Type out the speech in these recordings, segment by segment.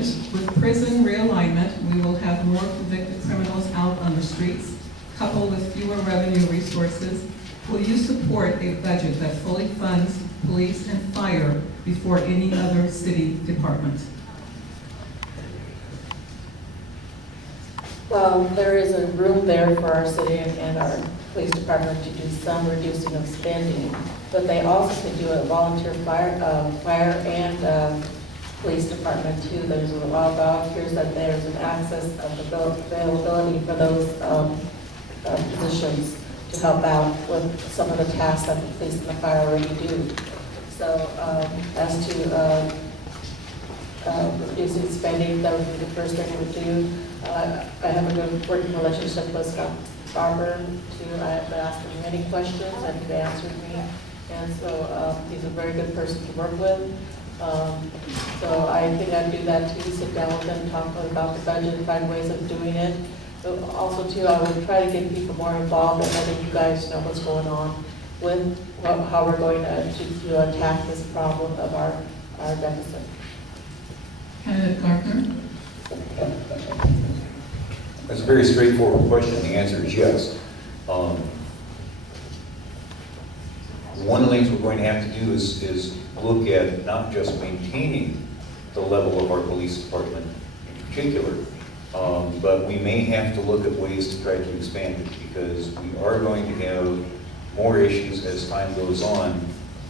budget. With prison realignment, we will have more convicted criminals out on the streets, coupled with fewer revenue resources. Will you support a budget that fully funds police and fire before any other city department? Well, there is a room there for our city and our police department to do some reducing of spending, but they also could do a volunteer fire and police department too. There's a lot of volunteers that there's an access of availability for those positions to help out with some of the tasks that the police and the fire already do. So as to reducing spending, that would be the first thing we would do. I have a good working relationship with Scott Barber too. I've asked him many questions and he answered me. And so he's a very good person to work with. So I think I'd do that too, sit down with them, talk about the budget, and find ways of doing it. But also too, I would try to get people more involved and letting you guys know what's going on with how we're going to attack this problem of our deficit. Candidate Gardner? That's a very straightforward question. The answer is yes. One of the things we're going to have to do is look at not just maintaining the level of our police department in particular, but we may have to look at ways to try to expand it, because we are going to have more issues as time goes on,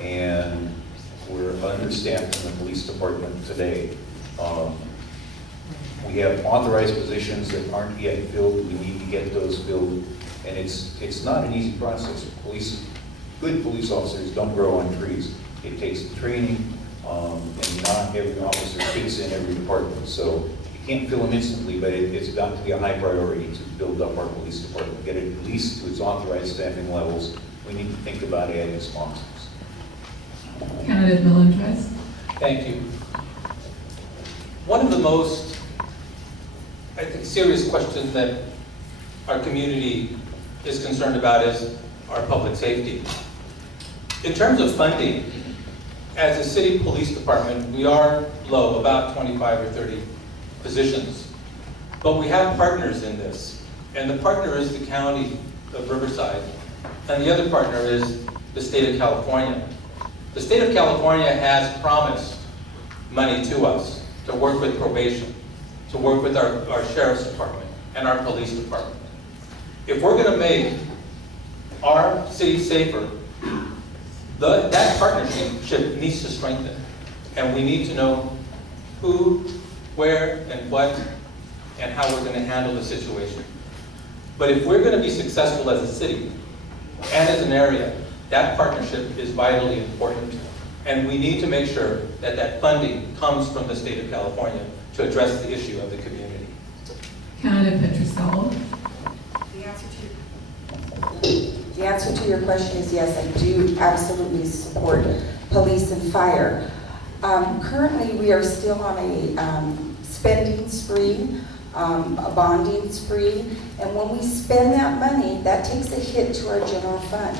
and we're understaffed in the police department today. We have authorized positions that aren't yet filled. We need to get those filled, and it's not an easy process. Good police officers don't grow on trees. It takes training, and not every officer fits in every department. So you can't fill them instantly, but it's got to be a high priority to build up our police department, get it at least to its authorized staffing levels. We need to think about adding sponsors. Candidate Melendrez? Thank you. One of the most, I think, serious questions that our community is concerned about is our public safety. In terms of funding, as a city police department, we are low, about 25 or 30 positions. But we have partners in this, and the partner is the county of Riverside, and the other partner is the state of California. The state of California has promised money to us to work with probation, to work with our sheriff's department and our police department. If we're going to make our city safer, that partnership needs to strengthen. And we need to know who, where, and what, and how we're going to handle the situation. But if we're going to be successful as a city and as an area, that partnership is vitally important. And we need to make sure that that funding comes from the state of California to address the issue of the community. Candidate Petrosello? The answer to your question is yes, I do absolutely support police and fire. Currently, we are still on a spending spree, a bonding spree, and when we spend that money, that takes a hit to our general fund.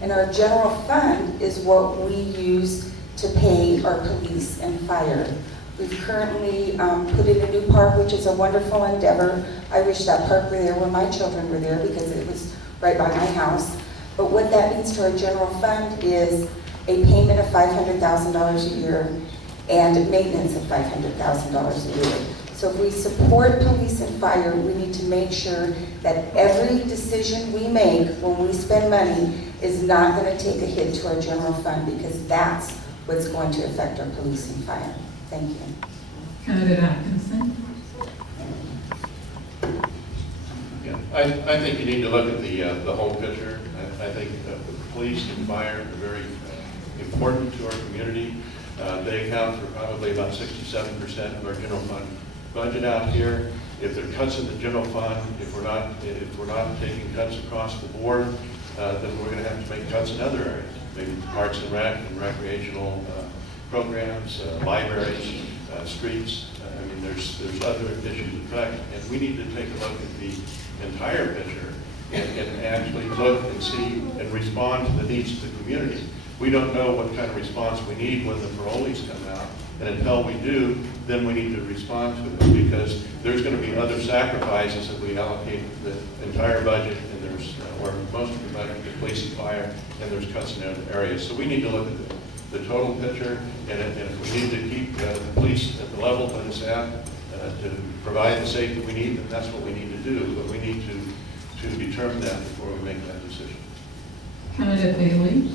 And our general fund is what we use to pay our police and fire. We've currently put in a new park, which is a wonderful endeavor. I wish that park were there when my children were there, because it was right by my house. But what that means to our general fund is a payment of $500,000 a year and maintenance of $500,000 a year. So if we support police and fire, we need to make sure that every decision we make when we spend money is not going to take a hit to our general fund, because that's what's going to affect our police and fire. Thank you. Candidate Atkinson? Yeah, I think you need to look at the whole picture. I think the police and fire are very important to our community. They account for probably about 67% of our general fund budget out here. If there are cuts in the general fund, if we're not taking cuts across the board, then we're going to have to make cuts in other areas, maybe parks and rec and recreational programs, libraries, streets. I mean, there's other issues in fact, and we need to take a look at the entire picture and actually look and see and respond to the needs of the community. We don't know what kind of response we need when the parolees come out And until we do, then we need to respond to it, because there's going to be other sacrifices if we allocate the entire budget, and there's, or most of the budget to police and fire, and there's cuts in other areas. So we need to look at the total picture, and if we need to keep the police at the level that it's at to provide the safety we need, then that's what we need to do. But we need to determine that before we make that decision. Candidate Bailey?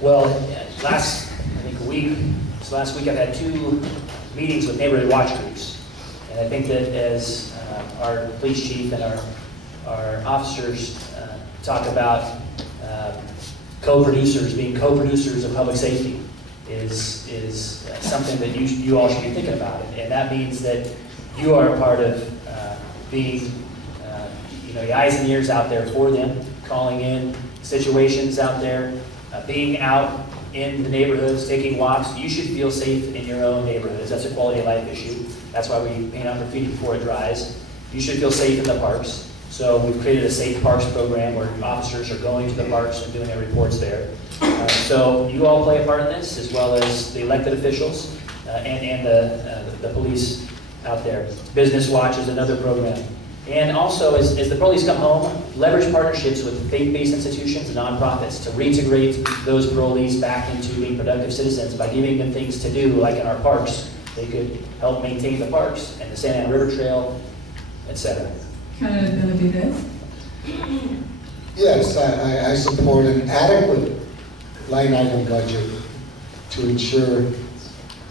Well, last week I've had 2 meetings with neighborhood watch groups. And I think that as our police chief and our officers talk about being co-producers of public safety is something that you all should be thinking about. And that means that you are a part of being the eyes and ears out there for them, calling in situations out there, being out in the neighborhoods, taking walks. You should feel safe in your own neighborhoods. That's a quality of life issue. That's why we paint out graffiti before it dries. You should feel safe in the parks. So we've created a safe parks program where officers are going to the parks and doing their reports there. So you all play a part in this, as well as the elected officials and the police out there. Business Watch is another program. And also, as the police come home, leverage partnerships with faith-based institutions and nonprofits to reintegrate those parolees back into being productive citizens by giving them things to do, like in our parks. They could help maintain the parks and the Santa Ana River Trail, etc. Candidate Benavidez? Yes, I support an adequate line item budget to ensure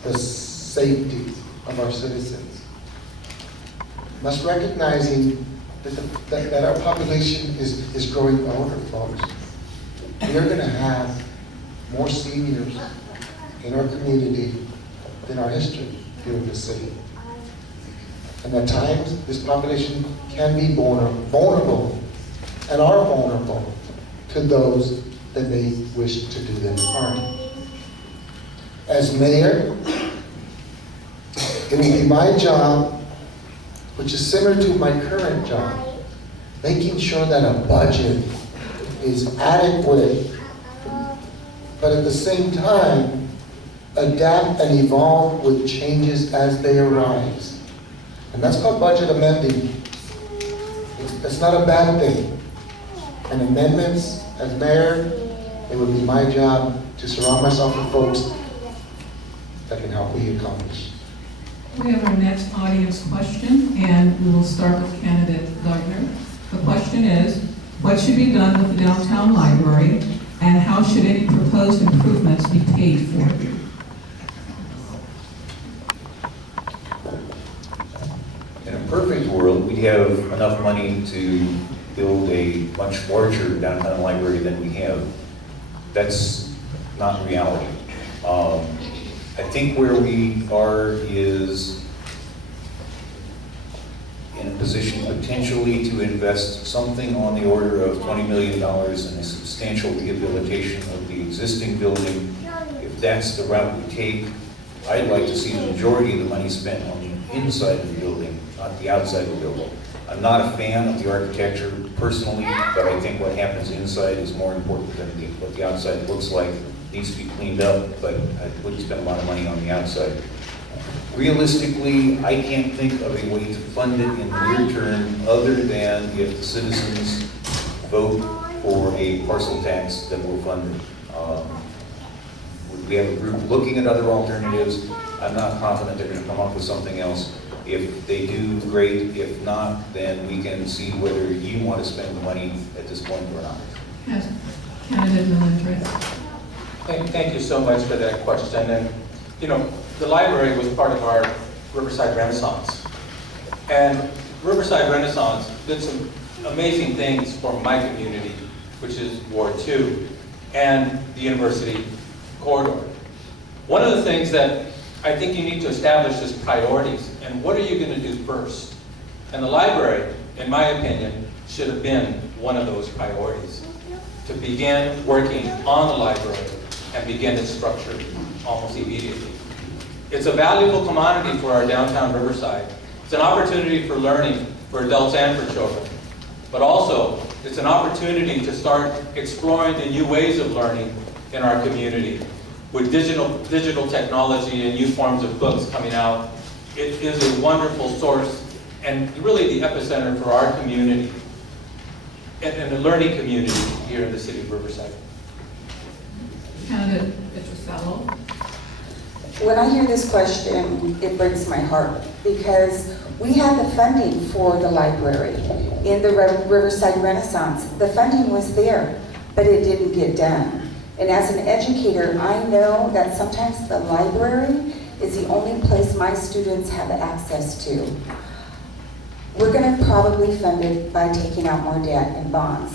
the safety of our citizens. Must recognizing that our population is growing older, folks. We are going to have more seniors in our community than our history here in the city. And at times, this population can be vulnerable and are vulnerable to those that may wish to do them harm. As mayor, it will be my job, which is similar to my current job, making sure that a budget is adequate, but at the same time, adapt and evolve with changes as they arise. And that's called budget amending. It's not a bad thing. And amendments, as mayor, it would be my job to surround myself with folks that can help me accomplish. We have our next audience question, and we will start with candidate Gardner. The question is, what should be done with the downtown library, and how should any proposed improvements be paid for? In a perfect world, we'd have enough money to build a much larger downtown library than we have. That's not reality. I think where we are is in a position potentially to invest something on the order of $20 million in a substantial rehabilitation of the existing building. If that's the route we take, I'd like to see the majority of the money spent on the inside of the building, not the outside of the building. I'm not a fan of the architecture personally, but I think what happens inside is more important than what the outside looks like. It needs to be cleaned up, but I wouldn't spend a lot of money on the outside. Realistically, I can't think of a way to fund it in the near term other than if the citizens vote for a parcel tax that will fund it. We have a group looking at other alternatives. I'm not confident they're going to come up with something else. If they do, great. If not, then we can see whether you want to spend the money at this point or not. Yes. Candidate Melendrez. Thank you so much for that question. And, the library was part of our Riverside Renaissance. And Riverside Renaissance did some amazing things for my community, which is Ward 2, and the University Corridor. One of the things that I think you need to establish is priorities, and what are you going to do first? And the library, in my opinion, should have been one of those priorities, to begin working on the library and begin its structure almost immediately. It's a valuable commodity for our downtown Riverside. It's an opportunity for learning for adults and for children, but also it's an opportunity to start exploring the new ways of learning in our community. with digital technology and new forms of books coming out, it is a wonderful source and really the epicenter for our community and the learning community here in the city of Riverside. Candidate Petrosello. When I hear this question, it breaks my heart because we had the funding for the library in the Riverside Renaissance. The funding was there, but it didn't get done. And as an educator, I know that sometimes the library is the only place my students have access to. We're going to probably fund it by taking out more debt and bonds.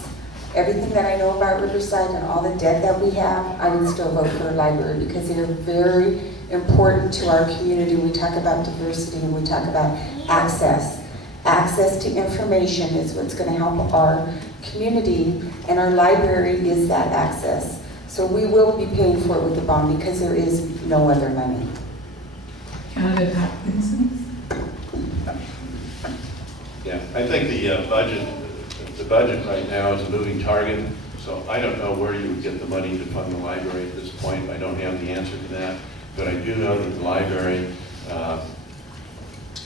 Everything that I know about Riverside and all the debt that we have, I would still vote for a library because they are very important to our community. We talk about diversity and we talk about access. Access to information is what's going to help our community, and our library is that access. So we will be paying for it with the bond because there is no other money. Candidate Atkinson. Yeah, I think the budget right now is a moving target, so I don't know where you would get the money to fund the library at this point. I don't have the answer to that, but I do know that the library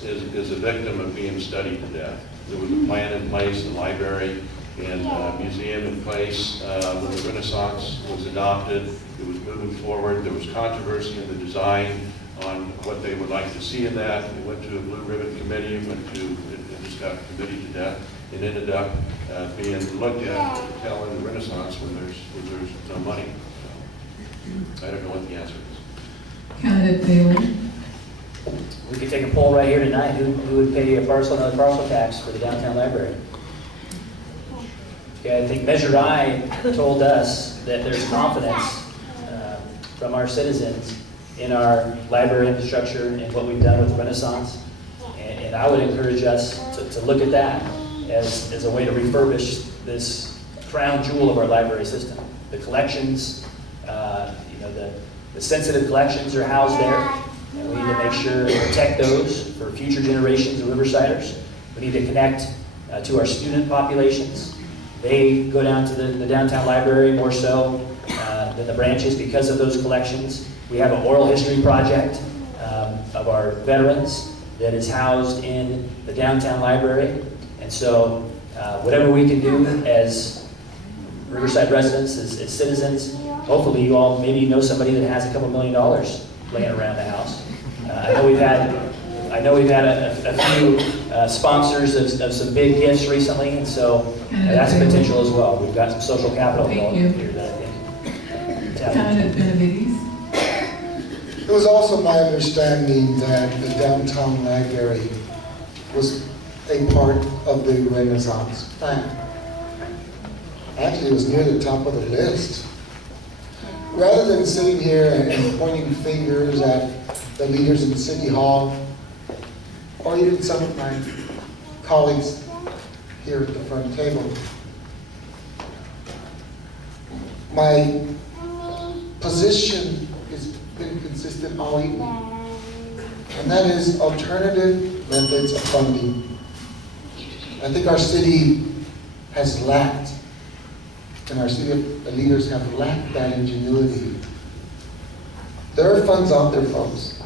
is a victim of being studied to death. There was a plan in place, the library and museum in place when the Renaissance was adopted. It was moving forward. There was controversy in the design on what they would like to see in that. It went to a blue ribbon committee, it just got committed to death. It ended up being looked at to tell in the Renaissance when there's no money. So, I don't know what the answer is. Candidate Bailey. We could take a poll right here tonight. Who would pay another parcel tax for the downtown library? Okay, I think Measure I told us that there's confidence from our citizens in our library infrastructure and what we've done with Renaissance. And I would encourage us to look at that as a way to refurbish this crown jewel of our library system. The collections, the sensitive collections are housed there, and we need to make sure to protect those for future generations of Riversiders. We need to connect to our student populations. They go down to the downtown library more so than the branches because of those collections. We have an oral history project of our veterans that is housed in the downtown library. And so whatever we can do as Riverside residents, as citizens, hopefully you all maybe know somebody that has a couple $1 million laying around the house. I know we've had a few sponsors of some big gifts recently, and so that's a potential as well. We've got some social capital involved here that I think. Candidate Benavides. It was also my understanding that the downtown library was a part of the Renaissance plan. Actually, it was near the top of the list. Rather than sitting here and pointing fingers at the leaders in City Hall, or even some of my colleagues here at the front table, my position has been consistent all evening, and that is alternative methods of funding. I think our city has lacked, and our city leaders have lacked that ingenuity. There are funds out there, folks.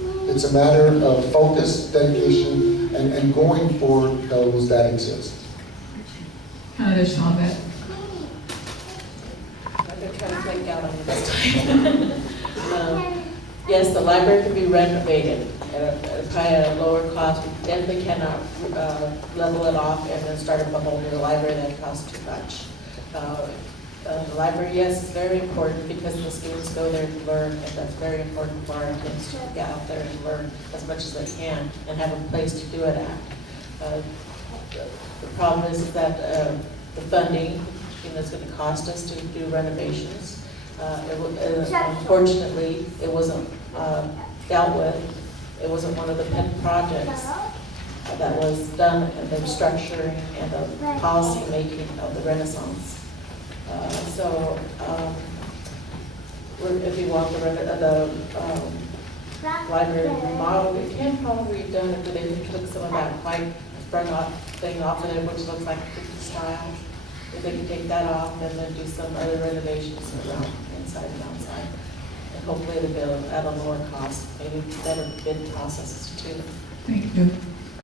It's a matter of focus, dedication, and going for those that exist. Candidate Chavez. I'm going to try to break down on you this time. Yes, the library can be renovated at probably at a lower cost. We definitely cannot level it off and then start up a whole new library. That costs too much. The library, yes, is very important because the students go there to learn, and that's very important for our kids to get out there and learn as much as they can and have a place to do it at. The problem is that the funding, is going to cost us to do renovations. Unfortunately, it wasn't dealt with. It wasn't one of the pet projects that was done in the restructuring and the policy making of the Renaissance. If you want the library remodeled, it can probably be done if they took some of that white front thing off of it, which looks like 50 style. If they can take that off and then do some other renovations around inside and outside. hopefully to build at a lower cost, maybe better bid processes too. Thank you.